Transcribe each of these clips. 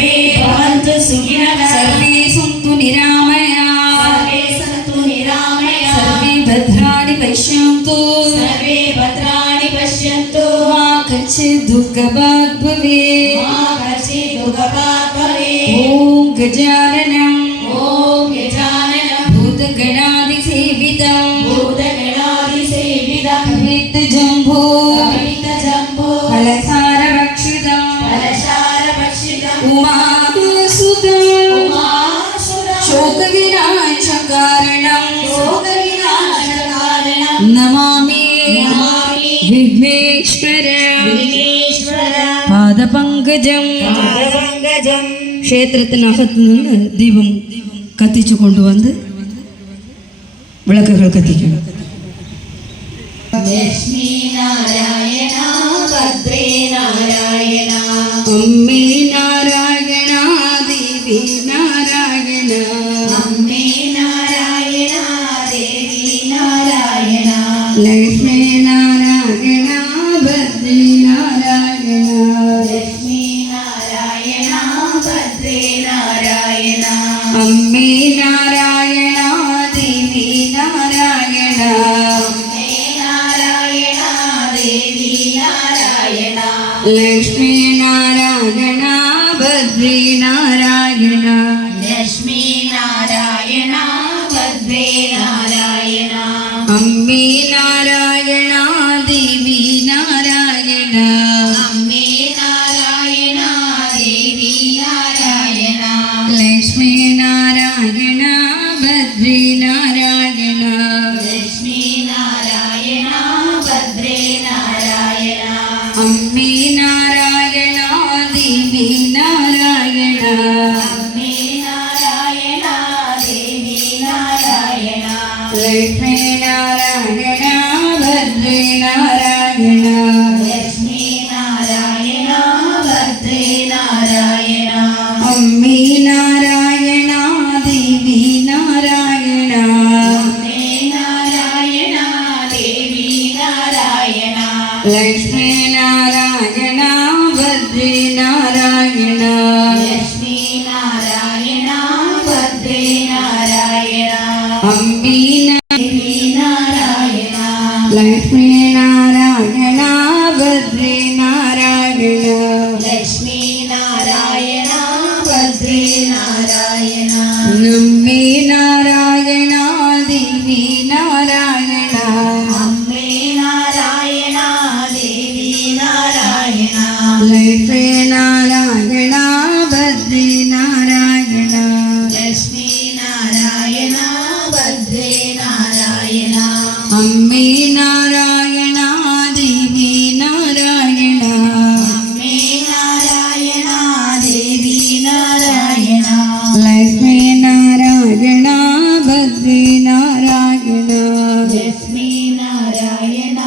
सर्वे भवन्तु सुखिनः सर्वे सन्तु निरामयाः सर्वे भद्राणि पश्यन्तु मा कश्चित् दुःखभाग् भवेत् ॐ गजाननं भूतगणादिसेवितं भक्तजम्बो फलसारभक्षितं उमासुतं शोकविनाशकारणं नमामि विघ्नेश्वर പാദപങ്കജം. ക്ഷേത്രത്തിനകത്ത് നിന്ന് ദീപം കത്തിച്ചു കൊണ്ടുവന്ന് വിളക്കുകൾ കത്തിക്കണം. ലക്ഷ്മി നാരായണ ഭദ്രേ നാരായണ അമ്മേ നാരായണ ദേവി നാരായണ അമ്മേ നാരായണ ദേവി നാരായണ ലക്ഷ്മി നാരായണ ഭദ്രേ നാരായണ ലക്ഷ്മി നാരായണ ഭദ്രേ നാരായണ അമ്മേ നാരായണ ദേവി നാരായണ അമ്മേ നാരായണ ദേവി നാരായണ ലക്ഷ്മി നാരായണ ഭദ്രേ നാരായണ ലക്ഷ്മി നാരായണ ഭദ്രേ നാരായണ അമ്മേ നാരായണ ദേവി നാരായണ അമ്മേ നാരായണ ദേവി നാരായണ ലക്ഷ്മി നാരായണ ഭദ്രേ നാരായണ ലക്ഷ്മി നാരായണ ഭദ്രേ നാരായണ അമ്മേ നാരായണ ദേവി നാരായണ അമ്മേ നാരായണ ദേവി നാരായണ ലക്ഷ്മി നാരായണ ഭദ്രേ നാരായണ ലക്ഷ്മി നാരായണ ഭദ്രേ നാരായണ അമ്മേ നാരായണ ദേവി നാരായണ അമ്മേ നാരായണ ദേവി നാരായണ ലക്ഷ്മി നാരായണ ഭദ്രേ നാരായണ ലക്ഷ്മി നാരായണ ഭദ്രേ നാരായണ അമ്മേ ദേവി നാരായണ ലക്ഷ്മി നാരായണ ഭദ്രേ നാരായണ ലക്ഷ്മി നാരായണ ഭദ്രേ നാരായണ അമ്മേ നാരായണ ദേവി നാരായണ അമ്മേ നാരായണ ദേവി നാരായണ ലക്ഷ്മി നാരായണ ഭദ്രേ നാരായണ ലക്ഷ്മി നാരായണ ഭദ്രേ നാരായണ അമ്മേ നാരായണ ദേവി നാരായണ അമ്മേ നാരായണ ദേവി നാരായണ ലക്ഷ്മി നാരായണ ഭദ്രേ നാരായണ ലക്ഷ്മി നാരായണ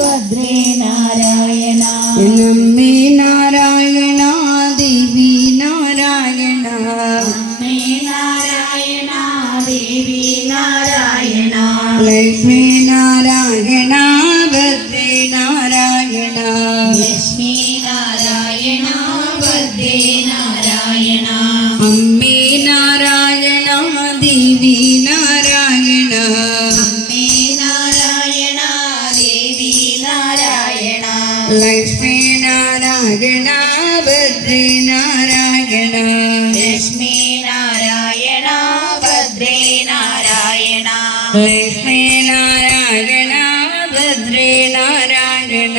ഭദ്രേ നാരായണ അമ്മേ നാരായണ ദേവി നാരായണ അമ്മേ നാരായണ ദേവി നാരായണ ലക്ഷ്മി നാരായണ ഭദ്രേ നാരായണ ലക്ഷ്മി നാരായണ ഭദ്രേ നാരായണ അമ്മേ നാരായണ ദേവി നാരായണ അമ്മേ നാരായണ ദേവി നാരായണ ലക്ഷ്മി നാരായണ ഭദ്രേ നാരായണ ലക്ഷ്മി നാരായണ ഭദ്രേ നാരായണ ലക്ഷ്മി നാരായണ ഭദ്രേ നാരായണ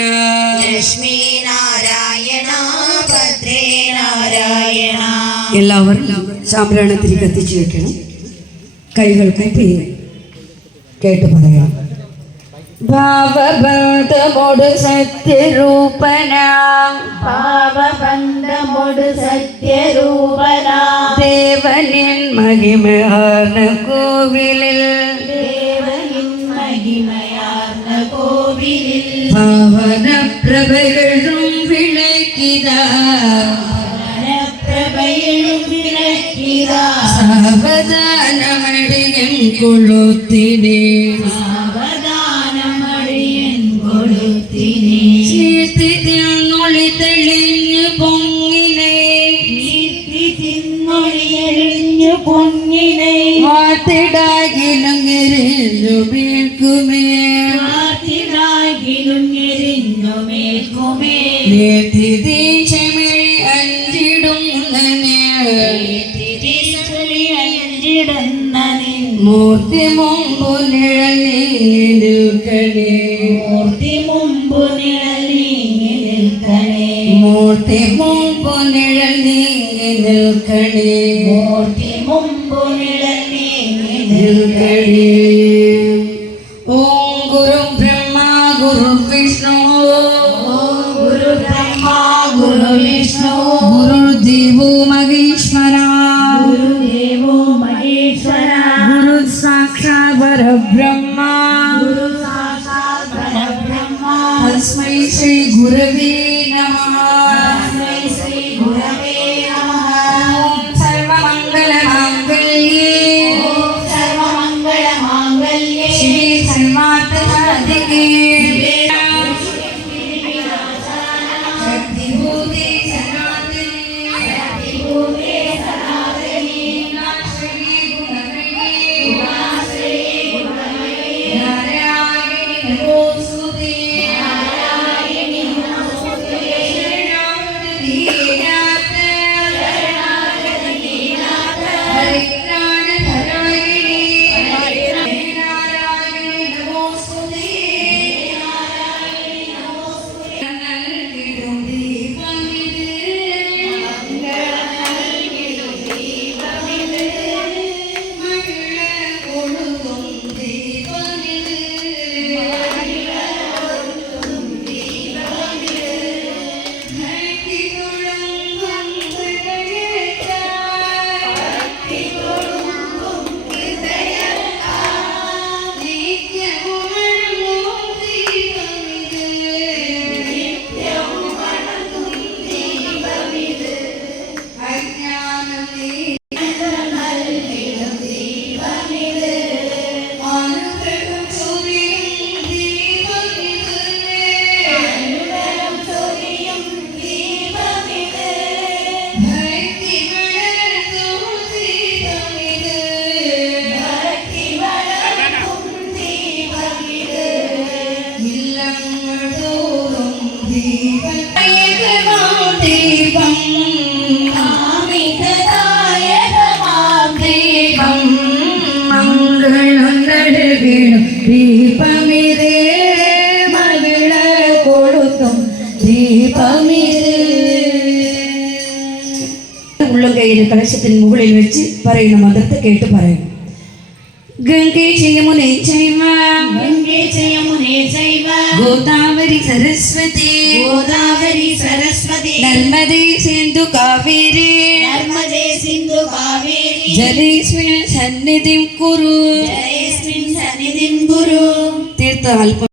ലക്ഷ്മി നാരായണ ഭദ്രേ നാരായണ എല്ലാവരും സാമ്പ്രാണത്തിരി കത്തിച്ചു വെക്കണം. കൈകൾ കൂപ്പി കേട്ട് പറയാം. ഭാവബന്ധമോട് സത്യരൂപനാം ഭാവബന്ധമൊട് സത്യരൂപന ദേവനിൻ മഹിമയാർന്ന കോവിലിൽ ദേവനിൻ മഹിമയാർന്ന കോവിലിൽ ഭാവന പ്രഭകളും വിളക്കിത പ്രഭയും വിളക്കിതാ സാവധാനമടിയൻ കൊളുത്തിനെ സാവധാനമടിയൻ കൊളുത്തിനെ ചീർത്തിനുള്ളി തെളിഞ്ഞു പൊങ്ങിനെ കീർത്തി തിന്നൊഴിയെഴിഞ്ഞു പൊന്നിനെ വാത്തിടാകിലും എരിഞ്ഞു വീഴ്ക്കുമേ വാത്തിടാകിലും എരിഞ്ഞു മേൽക്കുമേ ദേശമിഴി അഞ്ചിടുന്നനെ അഞ്ചിടുന്ന മൂർത്തി മുമ്പു നിഴലിൽക്കണേ മൂർത്തി മുമ്പു നിഴലീങ്ങി നിൽക്കണേ മൂർത്തി മുമ്പു നിഴലിങ്ങി നിൽക്കണേ മൂർത്തി മുമ്പു നിഴലീങ്ങി നിൽക്കണേ ഓം ഗുരു ബ്രഹ്മ ഗുരു വിഷ്ണു ഓം ഗുരു ബ്രഹ്മ ഗുരു വിഷ്ണു ഗുരുദേവോ മഹേശ്വര ഗുരുദേവോ മഹേശ്വര ഗുരു സാക്ഷാത് പരബ്രഹ്മ ഗുരു സാക്ഷാത് പരബ്രഹ്മ തസ്മൈ ശ്രീ ഗുരവേ നമഃ തസ്മൈ ശ്രീ ഗുരവേ നമഃ ഓം സർവമംഗളമാംഗല്യേ ഓം സർവമംഗളമാംഗല്യേ ശ്രീ സർവാർത്ഥസാധികേ ശക്തിഭൂതേ സനാതനേ ഗുണാശ്രീ ഗുണമയേ നാരായണി നമോസ്തുതേ ദീപമിതേ മകള കൊളുത്തും ദീപമിതേ ഉള്ളംകൈയിൽ കലശത്തിന് മുകളിൽ വെച്ച് പറയുന്ന മന്ത്രത്തെ കേട്ട് പറയും ഗംഗേ ചയമുനേ ചൈവ ഗംഗേ ചയമുനേ ചൈവ ഗോദാവരി സരസ്വതി ഗോദാവരി സരസ്വതി നർമ്മദേ സിന്ധു കാവേരി നർമ്മദേ സിന്ധു കാവേരി ജലേസ്മിൻ സന്നിധിം കുരു ജലേസ്മിൻ സന്നിധിം കുരു തീർത്ഥ